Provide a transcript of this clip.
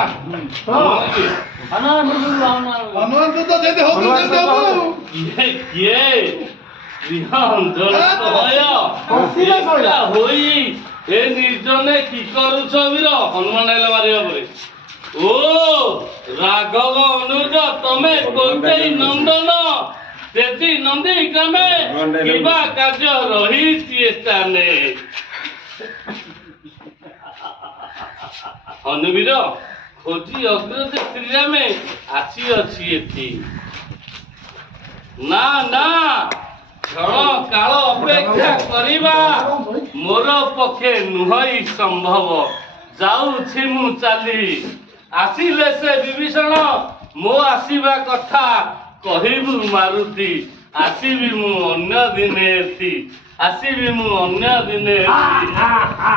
हनुमान तो देते हो तो देते हो ये होई ए निर्जने की करूछ वीर हनुमान आइला मारिया परे ओ राघव अनुज तमे कोते नंदन तेजी नंदी क्रमे किबा कार्य रही स्थाने हनुवीर खोजी अग्रज श्रीरामे आसी अछि एथि ना ना क्षण काल अपेक्षा करिबा मोर पक्षे नुहई संभव जाउछि मु चाली आसिले से विभीषण मो आसीबा कथा कहिबु मारुति आसीबि मु अन्य दिने एथि आसीबि मु अन्य दिने एथि